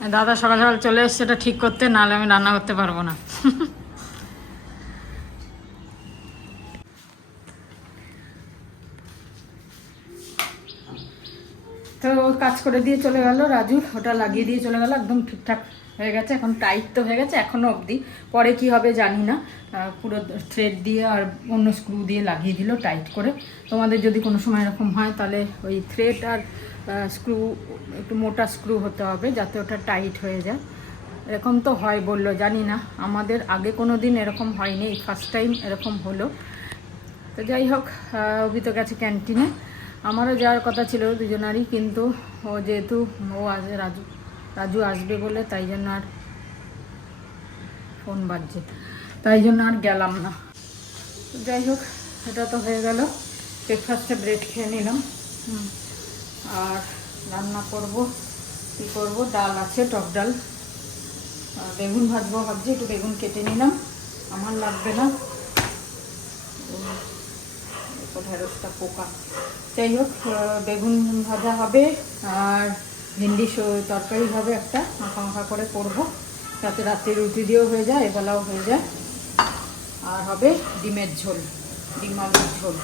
দাদা সকাল সকাল চলে এসছে এটা ঠিক করতে, নাহলে আমি রান্না করতে পারবো না। তো কাজ করে দিয়ে চলে গেল রাজু, ওটা লাগিয়ে দিয়ে চলে গেল, একদম ঠিকঠাক হয়ে গেছে। এখন টাইট তো হয়ে গেছে এখনো অবধি, পরে কি হবে জানি না। পুরো থ্রেড দিয়ে আর অন্য স্ক্রু দিয়ে লাগিয়ে দিল টাইট করে। তোমাদের যদি কোনো সময় এরকম হয় তাহলে ওই থ্রেড আর স্ক্রু একটু মোটা স্ক্রু হতে হবে যাতে ওটা টাইট হয়ে যায়। এরকম তো হয় বললো, জানি না, আমাদের আগে কোনো দিন এরকম হয়নি, এই ফার্স্ট টাইম এরকম হলো। তো যাই হোক, অভি তো গেছে ক্যান্টিনে, আমারও যাওয়ার কথা ছিল দুজনারই, কিন্তু ও যেহেতু রাজু আসবে বলে তাই জন্য আর ফোন বাজছে, তাই জন্য আর গেলাম না। তো যাই হোক, এটা তো হয়ে গেল। ব্রেকফাস্টে ব্রেড খেয়ে নিলাম। আর রান্না করব, কী করবো, ডাল আছে, টক ডাল, বেগুন ভাজবো ভাবছি, একটু বেগুন কেটে নিলাম, আমার লাগবে না, ঢেঁড়সটা পোকা। যাই হোক, বেগুন ভাজা হবে আর ভেন্ডি তরকারি হবে, একটা মাখা মাখা করে করবো যাতে রাতে রুটি দিয়েও হয়ে যায়, এবেলাও হয়ে যায়। আর হবে ডিমের ঝোল, ডিম আলুর ঝোল।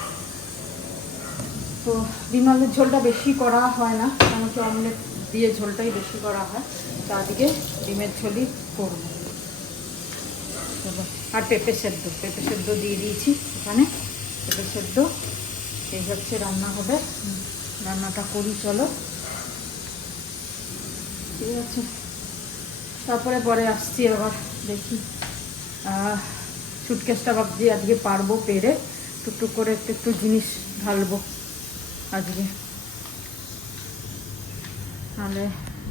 তো ডিম আলুর ঝোলটা বেশি করা হয় না, আমাকে অমলেট দিয়ে ঝোলটাই বেশি করা হয়, তো আজকে ডিমের ঝোলই করবো। আর পেঁপে সেদ্ধ দিয়ে দিয়েছি এখানে, পেঁপে সেদ্ধ। এই হচ্ছে রান্না হবে, রান্নাটা করি চলো, ঠিক আছে। তারপরে পরে আসছি আবার, দেখি সুটকেসটা ভাবছি আজকে পারবো পেরে টুকটুক করে একটু জিনিস ঢালবো আজকে, নাহলে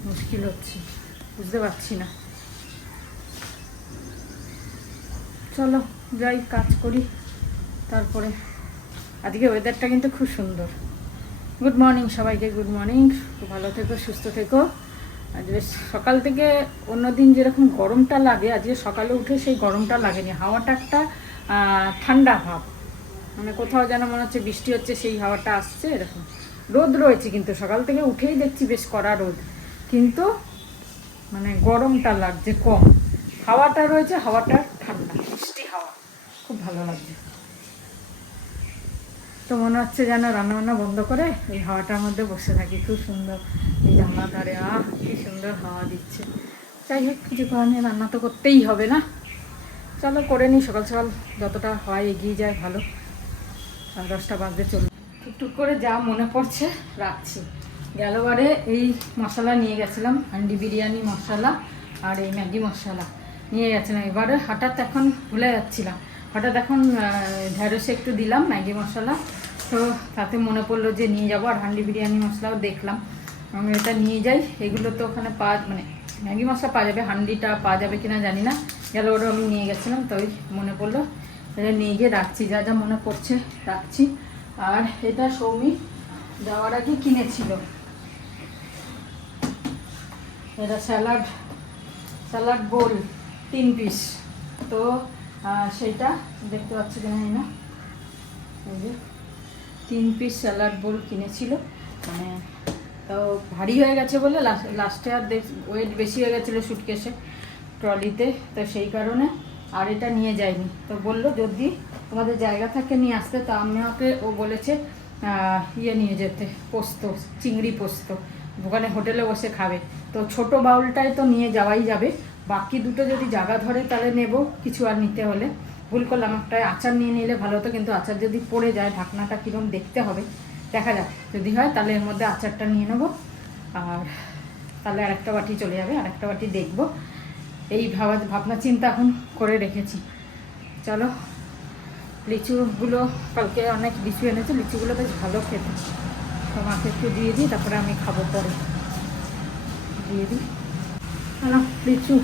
মুশকিল হচ্ছে, বুঝতে পারছি না। চলো যাই, কাজ করি। তারপরে আজকে ওয়েদারটা কিন্তু খুব সুন্দর। গুড মর্নিং সবাইকে, গুড মর্নিং। খুব ভালো থেকো, সুস্থ থেকো। আজ বেশ সকাল থেকে অন্যদিন যেরকম গরমটা লাগে, আজকে সকালে উঠে সেই গরমটা লাগেনি, হাওয়াটা একটা ঠান্ডা ভাব, মানে কোথাও যেন মনে হচ্ছে বৃষ্টি হচ্ছে, সেই হাওয়াটা আসছে এরকম। রোদ রয়েছে কিন্তু সকাল থেকে উঠেই দেখছি বেশ কড়া রোদ, কিন্তু মানে গরমটা লাগছে কম, হাওয়াটা রয়েছে, হাওয়াটা ঠান্ডা মিষ্টি হাওয়া, খুব ভালো লাগছে। তো মনে হচ্ছে যেন রান্নাবান্না বন্ধ করে এই হাওয়াটার মধ্যে বসে থাকি, খুব সুন্দর। এই জানলার ধারে কি সুন্দর হাওয়া দিচ্ছে। যাই হোক, কিছু করার নেই, রান্না তো করতেই হবে না, চলো করে নিই। সকাল সকাল যতটা হয় এগিয়ে যায় ভালো। 10টা বাজতে চলবে, টুকটুক করে যা মনে পড়ছে রাখছি। গেলবারে এই মশলা নিয়ে গেছিলাম, হান্ডি বিরিয়ানি মশলা আর এই ম্যাগি মশলা নিয়ে গেছিলাম। এবারে হঠাৎ এখন ভুলে যাচ্ছিলাম, হঠাৎ এখন ঢেঁড়সে একটু দিলাম ম্যাগি মশলা, তো তাতে মনে পড়লো যে নিয়ে যাবো। আর হান্ডি বিরিয়ানি মশলাও দেখলাম, আমি এটা নিয়ে যাই। এগুলো তো ওখানে মানে ম্যাগি মশলা পাওয়া যাবে, হান্ডিটা পাওয়া যাবে কিনা জানি না, গেল ওটা আমি নিয়ে গেছিলাম, তো ওই মনে পড়লো এটা নিয়ে গিয়ে রাখছি, যা যা মনে পড়ছে রাখছি। আর এটা সৌমি যাওয়ার আগে কিনেছিল, এটা স্যালাড বোল 3 পিস, তো সেইটা দেখতে পাচ্ছি কিনা না, এই যে 3 পিস স্যালাড বোল কিনেছিল, মানে তো ভারী হয়ে গেছে বলে লাস্টে আর ওয়েট বেশি হয়ে গেছিলো সুটকেসে, ট্রলিতে, তো সেই কারণে আর এটা নিয়ে যায়নি। তো বললো যদি তোমাদের জায়গা থাকে নিয়ে আসতে, তো আমাকে ও বলেছে নিয়ে যেতে, পোস্ত, চিংড়ি পোস্ত, ওখানে হোটেলে বসে খাবে। তো ছোট বাউলটাই তো নিয়ে যাওয়াই যাবে, বাকি দুটো যদি জায়গা ধরে তাহলে নেব, কিছু আর নিতে হলে। ভুল করলাম, একটা আচার নিয়ে নিলে ভালো হতো, কিন্তু আচার যদি পড়ে যায় ঢাকনাটা কীরকম দেখতে হবে, দেখা যাক, যদি হয় তাহলে এর মধ্যে আচারটা নিয়ে নেবো, আর তাহলে আরেকটা বাটি চলে যাবে, আরেকটা বাটি দেখবো। এই ভাবনা চিন্তা এখন করে রেখেছি। চলো, লিচুগুলো কালকে অনেক লিচু এনেছে, লিচুগুলো বেশ ভালো খেতে, তো মাকে একটু দিয়ে দিই, তারপরে আমি খাবো, পরে দিয়ে দিই। হ্যালো, লিচু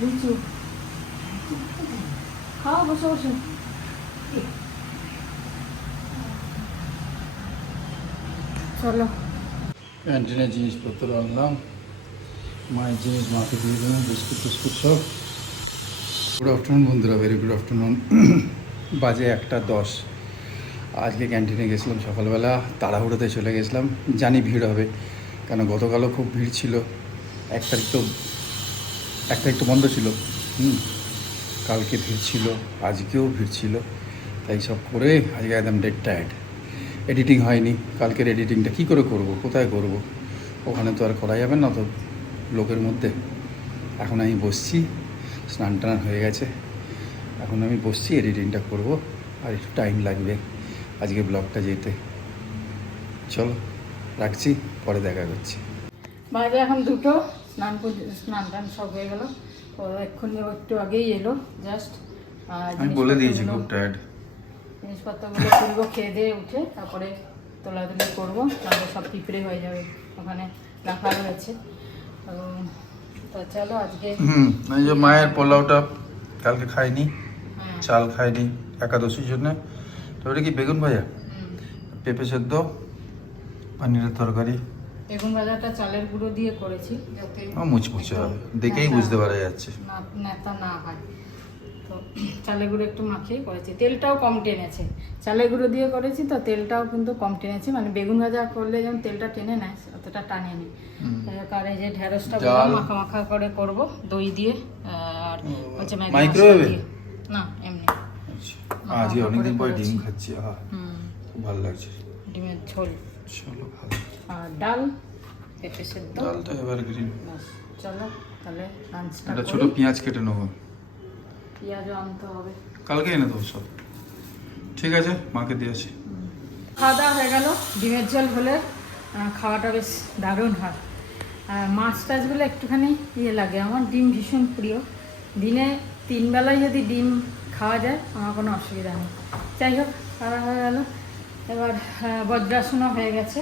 লিচু খাও, বসে বসে। চলো, ক্যান্টিনে জিনিসপত্র আনলাম, মায়ের জিনিস মাকে দিয়ে দিলাম, বিস্কুট টিস্কুট সব। গুড আফটারনুন বন্ধুরা, ভেরি গুড আফটারনুন। বাজে 1:10। আজকে ক্যান্টিনে গেছিলাম সকালবেলা, তাড়াহুড়োতে চলে গেছিলাম, জানি ভিড় হবে, কেন গতকালও খুব ভিড় ছিল। 1 তারিখ তো বন্ধ ছিল। কালকে ভিড় ছিল, আজকেও ভিড় ছিল। তাই সব করে আজকে একদম ডেড টায়ার্ড। এডিটিং হয়নি, কালকের এডিটিংটা কী করে করব, কোথায় করব? ওখানে তো আর করা যাবে না তো লোকের মধ্যে। এখন আমি বসছি, স্নান টান হয়ে গেছে, এখন আমি বসছি এডিটিংটা করব, আর একটু টাইম লাগবে আজকে ব্লগটা যেতে। চলো রাখছি, পরে দেখা করছি। বাজে এখন 2টো, স্নান টান সব হয়ে গেল। তো এক্ষুনি একটু আগেই এলো জাস্ট। আমি বলে দিয়েছি খুব টায়ার্ড। জিনিসপত্রগুলো তুলবো, খেয়ে দিয়ে উঠে তারপরে তোলাতুলি করবো, তারপরে সব পিঁপড়ে হয়ে যাবে, ওখানে রাখা রয়েছে। তো চলো আজকে এই যে মায়ের পোলাওটা কালকে খাইনি, হ্যাঁ। চাল খাইনি একাদশীর জন্য। তো ওটা কি বেগুন ভাজা, পেঁপে সেদ্ধ, পানিরের তরকারি। বেগুন ভাজাটা চালের গুঁড়ো দিয়ে করেছি যাতে মুচমুচে হবে, দেখেই বুঝতে পারা যাচ্ছে। নেতা না হয়। তো চালের গুঁড়ো একটু মাখিয়ে করেছি, তেলটাও কম টেনেছে। চালের গুঁড়ো দিয়ে করেছি তো তেলটাও কিন্তু কম টেনেছে, মানে বেগুন ভাজা করলে যেমন তেলটা টেনে নেয় অতটা টানেনি। আর এই যে ঢেঁড়সটা মাখা মাখা করে করব দই দিয়ে, আর হচ্ছে মাইক্রোওয়েভে না এমনি। আজকে অনেকদিন পরে ডিম খাচ্ছি, খুব ভালো লাগছে। ডিমের ঝোল, চলো ভালো। আর ডাল, পেঁপে সেদ্ধ, ডালটা এভারগ্রিন। চলো তাহলে লাঞ্চটা একটা ছোট পেঁয়াজ কেটে নেবো, পেঁয়াজও আনতে হবে, কালকে এনে দেবো সব। ঠিক আছে, মাকে দিয়েছি। খাওয়া দাওয়া হয়ে গেল। ডিমের ঝোল হলে খাওয়াটা বেশ দারুণ হয়। মাছ টাছগুলো একটুখানি লাগে, আমার ডিম ভীষণ প্রিয়। দিনে 3 বেলায় যদি ডিম খাওয়া যায় আমার কোনো অসুবিধা নেই। যাই হোক, খাওয়া হয়ে গেল। এবার বজ্রাসনও হয়ে গেছে,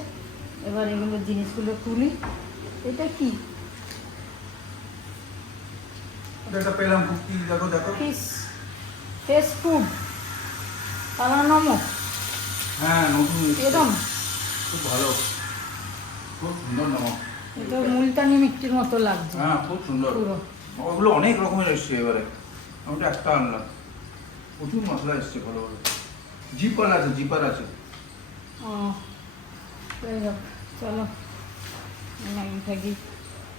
এবার এগুলো জিনিসগুলো তুলি। এটা কি পেলাম, দেখো দেখো। ফেস ফুড পালা নমক, হ্যাঁ নতুন এরকম খুব ভালো, খুব সুন্দর নমক। এটা মুলতানি মিষ্টির মতো লাগছে। হ্যাঁ খুব সুন্দর। পুরো ওগুলো অনেক রকমের এসছে এবারে, আমি তো একটা আনলাম, প্রচুর মশলা এসছে ভালো ভালো। জিপার আছে, জিপার আছে। ও যাই হোক, চলো আমি থাকি।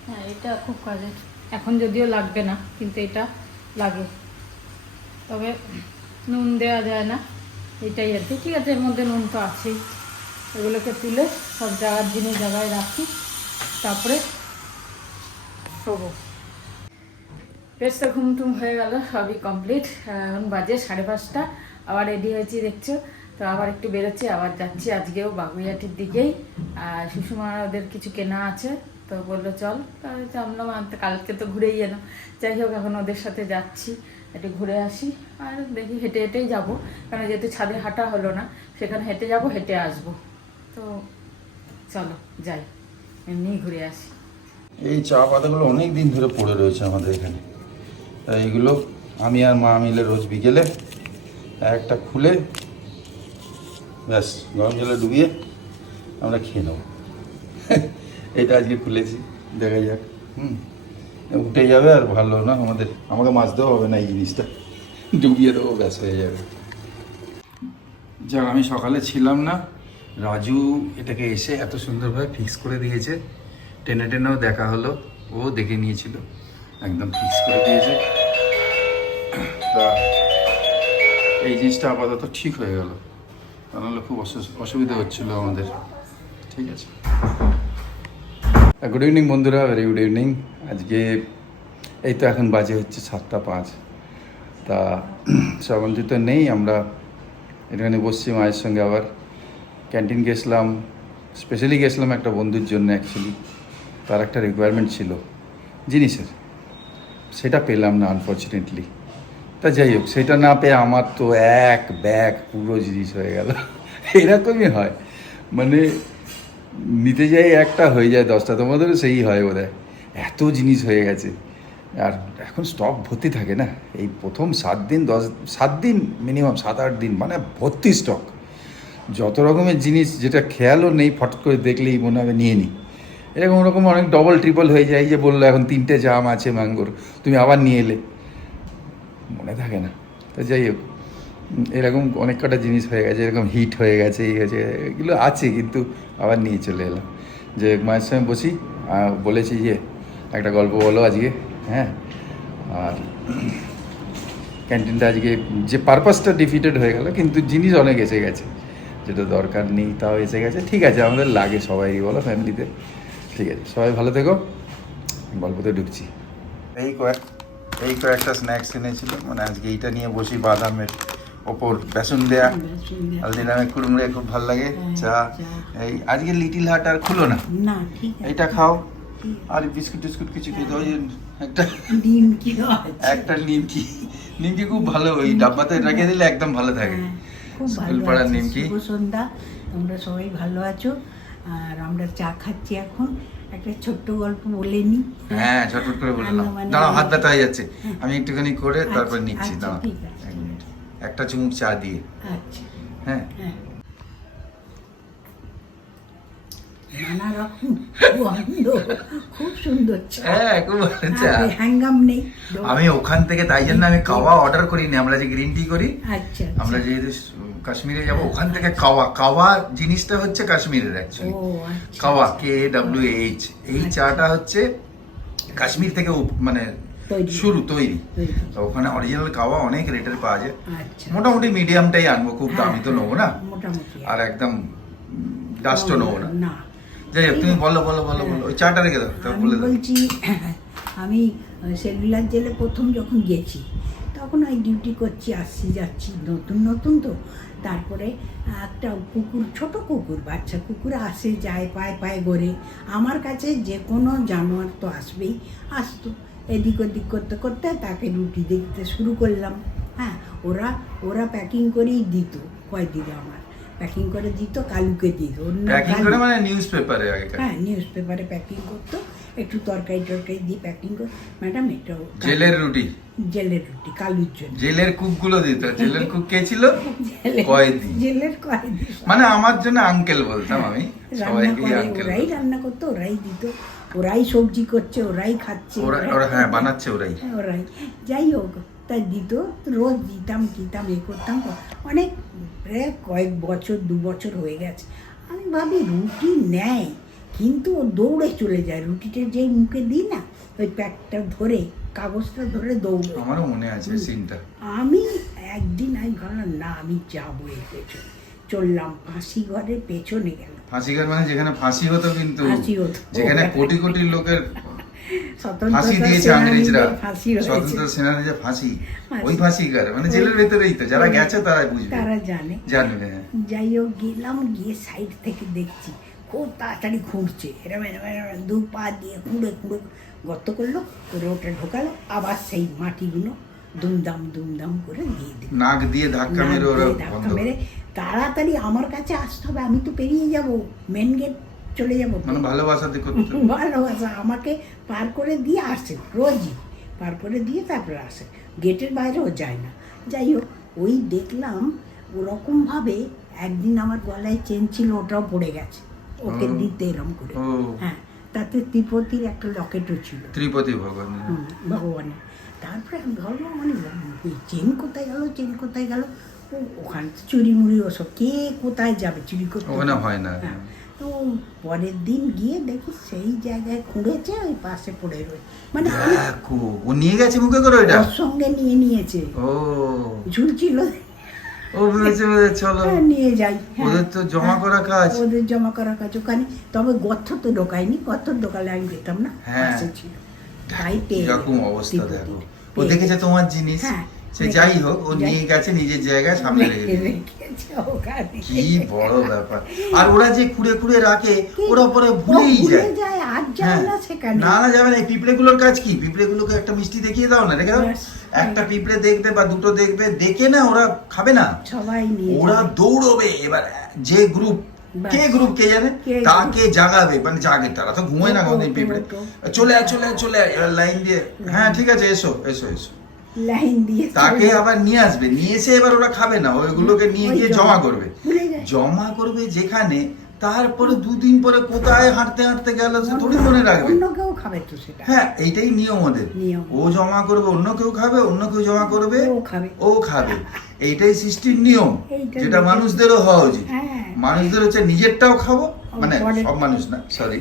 হ্যাঁ এটা খুব কাজে, এখন যদিও লাগবে না কিন্তু এটা লাগে, তবে নুন দেওয়া যায় না, এটাই আর কি। ঠিক আছে, এর মধ্যে নুন তো আছেই। এগুলোকে তুলে সব জায়গার জিনিস জায়গায় রাখি, তারপরে শোবো। বেশ তো ঘুম টুম হয়ে গেল, সবই কমপ্লিট। এখন বাজে 5:30, আবার রেডি হয়েছি দেখছো। তো আবার একটু বেরোচ্ছি, আবার যাচ্ছি আজকেও বাগুইয়াটির দিকেই। আর সুষমা ওদের কিছু কেনা আছে, তো বললো চল, তাহলে জানলাম কালকে তো ঘুরেই এলাম। যাই হোক, এখন ওদের সাথে যাচ্ছি, একটু ঘুরে আসি। আর দেখি হেঁটে হেঁটেই যাবো, কারণ যেহেতু ছাদে হাঁটা হলো না, সেখানে হেঁটে যাব, হেঁটে আসবো। তো চলো যাই, এমনিই ঘুরে আসি। এই চা পাতাগুলো অনেক দিন ধরে পড়ে রয়েছে আমাদের এখানে, তাই এগুলো আমি আর মা মিলে রোজ বিকেলে একটা খুলে ব্যাস গরম জলে ডুবিয়ে আমরা খেয়ে নেবো। এটা আজকে খুলেছি, দেখা যাক। উঠে যাবে, আর ভালো না আমাকে মাজতেও হবে না, এই জিনিসটা ডুবিয়ে দেবো, ব্যাস হয়ে যাবে। যাক, আমি সকালে ছিলাম না, রাজু এটাকে এসে এত সুন্দরভাবে ফিক্স করে দিয়েছে। টেনে টেনেও দেখা হলো, ও দেখে নিয়েছিল, একদম ফিক্স করে দিয়েছে। তা এই জিনিসটা আপাতত ঠিক হয়ে গেল, তা নাহলে খুব অসুবিধা হচ্ছিলো আমাদের। ঠিক আছে, গুড ইভিনিং বন্ধুরা, ভেরি গুড ইভিনিং। আজকে এই তো এখন বাজে হচ্ছে 7:05। তা শ্রাবন্তী তো নেই, আমরা এখানে বসছি মায়ের সঙ্গে। আবার ক্যান্টিন গেছিলাম, স্পেশালি গেছিলাম একটা বন্ধুর জন্য। অ্যাকচুয়ালি তার একটা রিকোয়ারমেন্ট ছিল জিনিসের, সেটা পেলাম না আনফর্চুনেটলি। তা যাই হোক, সেটা না পেয়ে আমার তো এক ব্যাগ পুরো জিনিস হয়ে গেল। এরকমই হয়, মানে নিতে যাই একটা, হয়ে যায় 10টা। তোমাদেরও সেই হয় বোধহয়, এত জিনিস হয়ে গেছে। আর এখন স্টক ভর্তি থাকে না, এই প্রথম 7 দিন মিনিমাম 7-8 দিন, মানে ভর্তি স্টক। যত রকমের জিনিস, যেটা খেয়ালও নেই, ফট করে দেখলেই মনে হবে নিয়ে নিই। এরকম ওরকম অনেক ডবল ট্রিপল হয়ে যায়। যে বললো এখন 3টে জাম আছে ম্যাঙ্গোর, তুমি আবার নিয়ে এলে, মনে থাকে না। তো যাই হোক, এরকম অনেক কটা জিনিস হয়ে গেছে, এরকম হিট হয়ে গেছে, এই গেছে, এগুলো আছে, কিন্তু আবার নিয়ে চলে এলাম। যে মায়ের সঙ্গে বসি, বলেছি যে একটা গল্প বলো আজকে, হ্যাঁ। আর ক্যান্টিনটা আজকে যে পারপাসটা ডিফিটেড হয়ে গেল, কিন্তু জিনিস অনেক এসে গেছে, যেটা দরকার নেই তাও এসে গেছে। ঠিক আছে, আমাদের লাগে সবাই বলো ফ্যামিলিতে। ঠিক আছে, সবাই ভালো থেকো। গল্পতে ঢুকছি। এই কয়েকটা স্ন্যাক্স এনেছিল, মানে আজকে এইটা নিয়ে বসি, বাদামের ওপর বেসন দেয়া, হালদিরামে কুড়মুড়ে খুব ভালো লাগে, চা। এই আজকে লিটিল হার্ট আর খুলো না, এইটা খাও। আর বিস্কুট টিস্কুট কিছু খেতে হয়, একটা নিমকি খুব ভালো, ওই ডাব্বাতে রেখে দিলে একদম ভালো থাকে। স্কুল পাড়ার নিমকি। সন্ধ্যা, তোমরা সবাই ভালো আছো? আর আমরা চা খাচ্ছি এখন। একটা ছোট্ট গল্প বলে নি। হ্যাঁ, ঝটপট করে বলে নাও। দাঁড়াও, হাত ব্যথা হয়ে যাচ্ছে, আমি একটুখানি করে তারপর নিচ্ছি। দাঁড়াও, একটা চুমুক চা দিয়ে। আচ্ছা, হ্যাঁ। নানা রকম গন্ধ, খুব সুন্দর চা। হ্যাঁ, খুব ভালো চা। হ্যাঙ্গাম নেই। আমি ওখান থেকে, তাই জন্য আমি কাওয়া অর্ডার করিনি। আমরা যে গ্রিন টি করি, আচ্ছা, আমরা যেহেতু কাশ্মীরে যাবো, ওখান থেকে কাওয়া জিনিসটা হচ্ছে কাশ্মীরের অ্যাকচুয়ালি। কাওয়া KWAH, এই চাটা হচ্ছে কাশ্মীর থেকে মানে শুরু তৈরি। তো ওখানে অরিজিনাল কাওয়া অনেক রেটের পাওয়া যায়। মোটামুটি মিডিয়ামটাই আনবো, খুব দামি তো নেবো না, আর একদম ডাস্টও নেবো না। যাই হোক, তুমি বলো ওই চাটা রেখে দাও, তারপর বলে দাও। বলছি, আমি সেলুলার জেলে প্রথম যখন গেছি, তখন ওই ডিউটি করছি, আসছি যাচ্ছি, নতুন তো। তারপরে একটা কুকুর, ছোট কুকুর, বাচ্চা কুকুর আসে যায়, পায়ে গড়ে। আমার কাছে যে কোনো জানোয়ার তো আসতো। এদিক ওদিক করতে করতে তাকে রুটি দেখতে শুরু করলাম। হ্যাঁ, ওরা প্যাকিং করেই দিত, কয়দিনে আমার প্যাকিং করে দিত, কালুকে দিত। প্যাকিং করে মানে নিউজ পেপারে? হ্যাঁ, নিউজ পেপারে প্যাকিং করতো, একটু তরকারি দিয়ে প্যাকিং করতো। ম্যাডাম, এটাও জেলের রুটি কালুর জন্য। জেলের কুকগুলো দিত। জেলের কুক কে ছিল? কয়েদি। জেলের কয়েদি, মানে আমার জন্য আঙ্কেল বলতাম আমি, সবাইকে আঙ্কেল। ওরাই রান্না করতো, ওরাই দিত, ওরাই সবজি করছে, ওরাই খাচ্ছে, হ্যাঁ, বানাচ্ছে ওরাই। যাই হোক, তাই দিত, রোজ দিতাম করতাম। অনেক প্রায় কয়েক বছর, 2 বছর হয়ে গেছে। আমি ভাবি রুটি নেয়, কিন্তু ও দৌড়ে চলে যায়। রুটিটা যেই মুখে দিই না, ওই প্যাকটা ধরে, কাগজটা ধরে দৌড়ে। আমারও মনে আছে সিনটা। আমি একদিন আমি ভাবলাম, না, আমি যাবো এর পেছনে। চললাম, ফাঁসি ঘরের পেছনে গেল। ফাঁসি ঘর মানে যেখানে ফাঁসি হতো, কিন্তু যেখানে কোটি কোটি লোকের ফাঁসি দিয়েছে ইংরেজরা, স্বতন্ত্র সেনানীরা ফাঁসি, ওই ফাঁসি ঘর মানে জেলের ভেতরেই তো। যারা গেছে তারা বুঝবে, তারা জানবে। যাই হোক, গেলাম, গিয়ে সাইড থেকে দেখছি খুব তাড়াতাড়ি খুঁড়ছে, এরম 2 পা দিয়ে খুঁড়ে গর্ত করলো, করে ওটা ঢোকালো, আবার সেই মাটিগুলো দুমদাম করে দিয়ে দিল। নাক দিয়ে ধাক্কা মেরে তাড়াতাড়ি আমার কাছে আসতে হবে, আমি তো পেরিয়ে যাব, মেন গেট চলে যাবো। মানে ভালোবাসা আমাকে পার করে দিয়ে আসে, রোজই পার করে দিয়ে তারপরে আসে, গেটের বাইরেও যায় না। যাই হোক, ওই দেখলাম ওরকমভাবে একদিন আমার গলায় চেন ছিল, ওটাও পড়ে গেছে, ওকে দিতে এরম করে। হ্যাঁ, তাতে ত্রিপতির একটা লকেটও ছিল, ত্রিপতি ভগবানের। তারপরে আমি ভাবলাম, মানে চেন কোথায় গেল? ওখানে চুরি মুড়ি ওসব, কে কোথায় যাবে চুরি করতে? ওখানে হয় না। হ্যাঁ, তো পরের দিন গিয়ে দেখি সেই জায়গায় খুঁড়েছে, ওই পাশে পড়ে রয়েছে। মানে ও নিয়ে গেছে মুখে করে, ওইটা ওর সঙ্গে নিয়েছে, ঝুলছিল। ও ভেবেছে চলো নিয়ে যাই। ওদের তো জমা করা কাজ, ওখানে। তবে গর্ত তো ঢোকায়নি, গর্ত ঢোকালে আমি যেতাম না, পাশে ছিল। এরকম অবস্থা দেখো, ও দেখেছে তোমার জিনিস, সে যাই হোক, ও নিয়ে গেছে নিজের জায়গায়, সামনে রেখেছে। কি বড় ব্যাপার! আর ওরা যে খুঁড়ে রাখে, ওরা পরে ভুলেই যায়। না যাবে না। এই পিঁপড়েগুলোর কাজ কি? পিঁপড়েগুলোকে একটা মিষ্টি দেখিয়ে দাও না, রেখে দাও। একটা পিঁপড়ে দেখবে বা দুটো দেখবে, দেখে না ওরা খাবে না, ওরা দৌড়বে। এবার যে গ্রুপ কে জানে, তাকে জাগাবে, মানে জাগে, তারা তো ঘুমোয় না কোনদিন। পিঁপড়ে চলে আয় লাইন দিয়ে, হ্যাঁ ঠিক আছে, এসো লাইন দিয়ে তাকে আবার নিয়ে আসবে, নিয়ে এসে এবার ওরা খাবে না, ওইগুলোকে নিয়ে গিয়ে জমা করবে যেখানে। তারপরে 2 দিন পরে কোথায় হাঁটতে গেল, সে থোড়ি মনে রাখবে। অন্য কেউ খাবে তো সেটা। হ্যাঁ, এইটাই নিয়ম ওদের। ও জমা করবে, অন্য কেউ খাবে, অন্য কেউ জমা করবে, ও খাবে। এইটাই সৃষ্টির নিয়ম, যেটা মানুষদেরও হওয়া উচিত। মানুষদের হচ্ছে নিজেরটাও খাবো, মানে পরে- সব মানুষ না, সরি,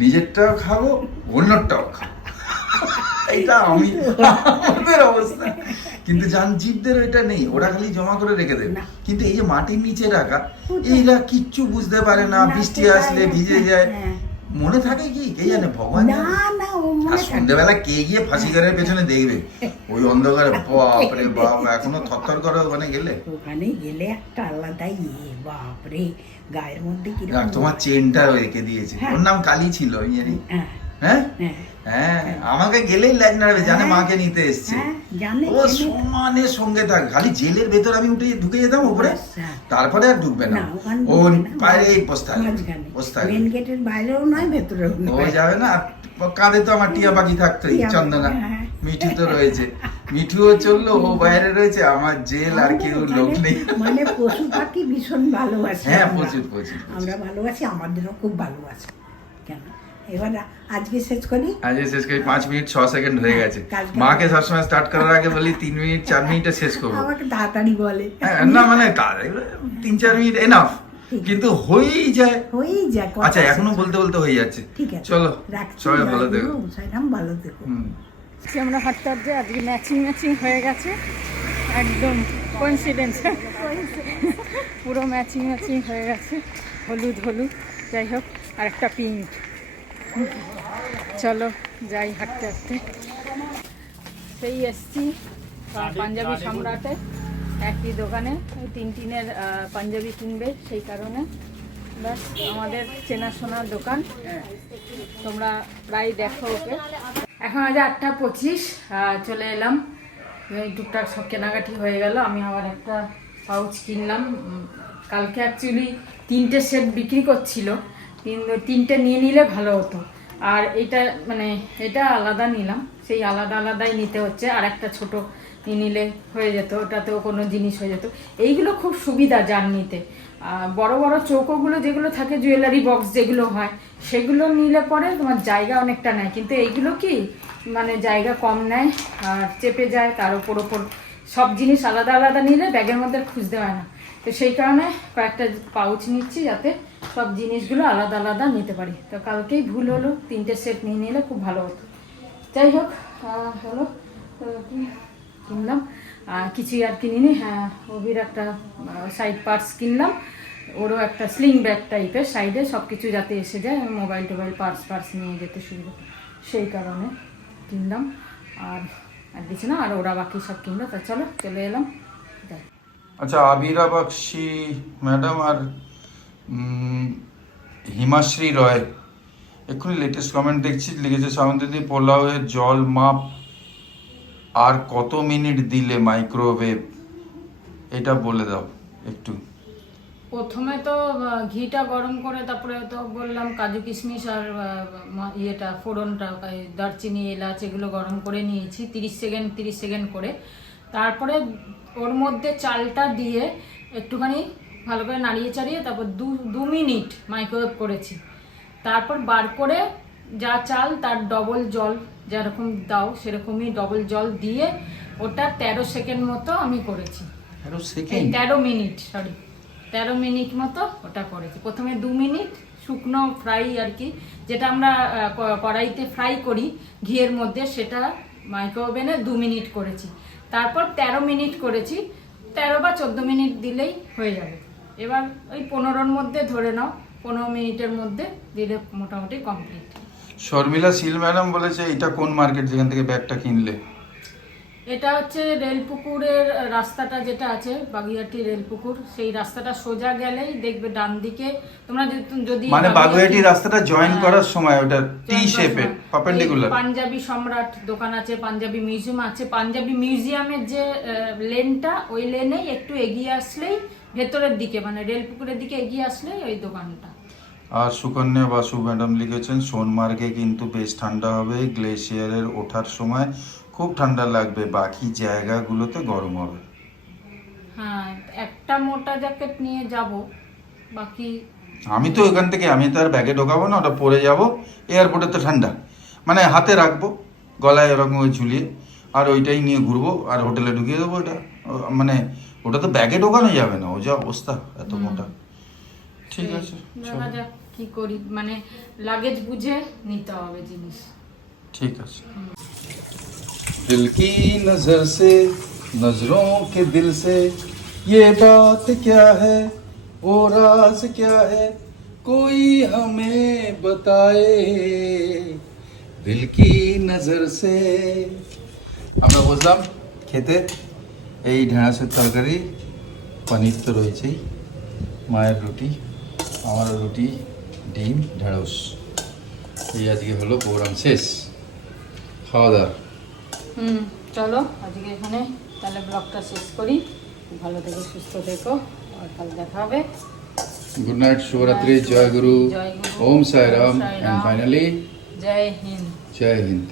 নিজেরটাও খাবো অন্যটাও খাবো, এটা আমাদের অবস্থা। কিন্তু জীবদের ওইটা নেই, ওরা খালি জমা করে রেখে দেবে। না। কিন্তু এই যে মাটির নিচে রাখা, এইরা কিচ্ছু বুঝতে পারে না, বৃষ্টি আসলে ভিজে যায়। হ্যাঁ। মনে থাকে কি কে জানে, ভগবান না জানে। না ও আর মনে থাকে। সন্ধ্যেবেলা কে গিয়ে ফাঁসি ঘরের পেছনে দেখবে ওই অন্ধকারে, বাপরে বাপ, এখনো থরথর করে ওখানে গেলে। ওখানে গেলে একটা আলাদাই বাপরে, গায়ের মধ্যে আর কিরকম তোমার চেনটা রেখে দিয়েছে, হ্যাঁ। ওর নাম কালী ছিল, আমি জানি। হ্যাঁ হ্যাঁ হ্যাঁ হ্যাঁ, আমাকে গেলেই লাইন নাড়বে, জানে হ্যাঁ। মাকে নিতে এসছে। হ্যাঁ, জানে, ও জেনে। সমানে সঙ্গে থাক, খালি জেলের ভেতর আমি ঢুকে যেতাম উপরে, আচ্ছা। তারপরে আর ঢুকবে না, না, ওখানে ও ঢুকবে না, বাইরে এই পোস্তায় মাঝখানে। পোস্তায় মেন গেটের বাইরেও নয়, ভেতরেও ও নয়। যাবে না। আর কাঁধে তো আমার টিয়া পাখি থাকতোই, টিয়া পাখি, চন্দনা, হ্যাঁ। মিঠু তো রয়েছে, মিঠুও চললো, ও বাইরে রয়েছে, আমার জেল আর আমাদের কেউ ওখানে লোক নেই। মানে পশু পাখি ভীষণ ভালোবাসি হ্যাঁ, আমরা। প্রচুর, প্রচুর। আমরা ভালোবাসি, আমাদেরও খুব ভালোবাসে। কেন এবার আজকে শেষ করি। আজ শেষ করি, 5 মিনিট 6 সেকেন্ড হয়ে গেছে। কালকে- মাকে সবসময় স্টার্ট করার আগে বলি 3 মিনিট 4 মিনিটে শেষ করবো। আমাকে তাড়াতাড়ি বলে। হ্যাঁ, না মানে 3-4 মিনিট এনাফ, কিন্তু হয়েই যায়। হয়েই যায়, কথা আচ্ছা, এখনো শেষ। বলতে বলতে হয়ে যাচ্ছে। ঠিক আছে, চলো, রাখছি। সবাই ভালো থেকো। সাইরাম ভালো থেকো। আজকে আমরা হাঁটতে হাঁটতে আজকে ম্যাচিং হয়ে গেছে, একদম কোইন্সিডেন্স, পুরো ম্যাচিং হয়ে গেছে, হলুদ, যাই হোক, আর একটা পিঙ্ক। চলো যাই হাঁটতে হাঁটতে। সেই এসছি পাঞ্জাবি সম্রাটে, একই দোকানে ওই টিনের পাঞ্জাবি কিনবে, সেই কারণে ব্যাস আমাদের চেনাশোনার দোকান, তোমরা প্রায় দেখো ওকে। এখন আজ 8:25, চলে এলাম, এই টুকটাক সব কেনাকাটি হয়ে গেল। আমি আবার একটা পাউচ কিনলাম। কালকে অ্যাকচুয়ালি 3টে সেট বিক্রি করছিল, কিন্তু 3টে নিয়ে নিলে ভালো হতো। আর এটা মানে এটা আলাদা নিলাম, সেই আলাদাই নিতে হচ্ছে। আর একটা ছোট নিয়ে নিলে হয়ে যেত, ওটাতেও কোনো জিনিস হয়ে যেত। এইগুলো খুব সুবিধা জার্নিতে। বড় বড় চৌকোগুলো যেগুলো থাকে, জুয়েলারি বক্স যেগুলো হয়, সেগুলো নিলে পরে তোমার জায়গা অনেকটা নেয়, কিন্তু এইগুলো কি মানে জায়গা কম নেয় আর চেপে যায়। তার ওপর সব জিনিস আলাদা নিলে ব্যাগের মধ্যে খুঁজতে হয় না। তো সেই কারণে কয়েকটা পাউচ নিচ্ছি, যাতে সব জিনিসগুলো আলাদা নিতে পারি। তো কালকেই ভুল হলো, 3টে সেট নিয়ে নিলে খুব ভালো হতো। যাই হোক, হলো, তো কিনলাম। কিছুই আর কিনিনি। হ্যাঁ, অভির একটা সাইড পার্টস কিনলাম, ওরও একটা স্লিং ব্যাগ টাইপের, সাইডে সব কিছু যাতে এসে যায়, মোবাইল টোবাইল পার্টস নিয়ে যেতে সুবিধা, সেই কারণে কিনলাম। আর কিছু না, আর ওরা বাকি সব কিনলো। তা চলো, চলে এলাম, যাই। আচ্ছা, আবিরা বাগচি ম্যাডাম আর হিমাশ্রী রয় এক্ষুনি লেটেস্ট কমেন্ট দেখছি, লিখেছে সামন্তী পোলাওয়ের জল মাপ আর কত মিনিট দিলে মাইক্রোওয়েভ, এটা বলে দাও একটু। প্রথমে তো ঘিটা গরম করে, তারপরে তো বললাম কাজু কিশমিশ আর ইয়েটা ফোড়নটা, দারচিনি এলাচ এগুলো গরম করে নিয়েছি 30 সেকেন্ড করে। তারপরে ওর মধ্যে চালটা দিয়ে একটুখানি ভালো করে নাড়িয়ে চাড়িয়ে তারপর 2 মিনিট মাইক্রোওয়েভ করেছি। তারপর বার করে যা চাল তার ডবল জল, যেরকম দাও সেরকমই ডবল জল দিয়ে ওটা 13 সেকেন্ড মতো আমি করেছি। 13 মিনিট, সরি 13 মিনিট মতো ওটা করেছি। প্রথমে 2 মিনিট শুকনো ফ্রাই আর কি, যেটা আমরা কড়াইতে ফ্রাই করি ঘিয়ের মধ্যে, সেটা মাইক্রোওভেনে 2 মিনিট করেছি। তারপর 13 মিনিট করেছি, 13 বা 14 মিনিট দিলেই হয়ে যাবে। এবার ওই 15-র মধ্যে ধরে নাও, 15 মিনিটের মধ্যে দিলে মোটামুটি কমপ্লিট। শর্মিলা শীল ম্যাডাম বলেছে এটা কোন মার্কেট যেখান থেকে ব্যাগটা কিনলে? এটা হচ্ছে রেলপুকুরের রাস্তাটা যেটা আছে, বাগুইআটি রেলপুকুর, সেই রাস্তাটা সোজা গেলেই দেখবে ডান দিকে। তোমরা যদি মানে বাগুইআটি রাস্তাটা জয়েন করার সময় ওটা টি জয়েন শেপের করার সময় পার্পেন্ডিকুলার। এই পাঞ্জাবি সম্রাট দোকান আছে, পাঞ্জাবি মিউজিয়াম আছে। পাঞ্জাবি মিউজিয়ামের যে লেনটা, ওই লেনেই একটু এগিয়ে আসলেই ভেতরের দিকে, মানে রেলপুকুরের দিকে এগিয়ে আসলেই ওই দোকানটা। আর সুকন্যা বাসু ম্যাডাম লিখেছেন সোনমার্গে কিন্তু বেশ ঠান্ডা হবে, গ্লেশিয়ারের ওঠার সময় খুব ঠান্ডা লাগবে, বাকি জায়গাগুলোতে গরম হবে। হ্যাঁ, একটা মোটা জ্যাকেট নিয়ে যাব, বাকি আমি তো এখান থেকে, আমি তো আর ব্যাগে ঢোকাবো না, ওটা পরে যাব। এয়ারপোর্টে তো ঠান্ডা, মানে হাতে রাখবো, গলায় এরকম ওই ঝুলিয়ে, আর ওইটাই নিয়ে ঘুরবো, আর হোটেলে ঢুকিয়ে দেবো। ওটা মানে ওটা তো ব্যাগে ঢোকানো যাবে না, ও যা অবস্থা, এত মোটা। ঠিক আছে, দেখা চলো। যাক। কি করি, মানে লাগেজ বুঝে নিতে হবে জিনিস। ঠিক আছে। दिल की नजर से नजरों के दिल से ये बात क्या है वो राज क्या है कोई हमें बताए दिल की नजर से। আমরা বসলাম খেতে, এই ঢেঁড়সের তরকারি, পনির তো রয়েছেই, মায়ের রুটি, আমার রুটি, ডিম, ঢেঁড়স, এই আজকে হলো প্রোগ্রাম শেষ, খাওয়া দাওয়া। চলো আজকে এখানে তাহলে ব্লগটা শেষ করি। ভালো থেকো, সুস্থ থেকো, আর কাল দেখা হবে। गुड नाइट, शिवरात्रि, जय गुरु, जय गुरु, ओम साई राम साई एंड राम। फाइनली जय हिंद। जय हिंद।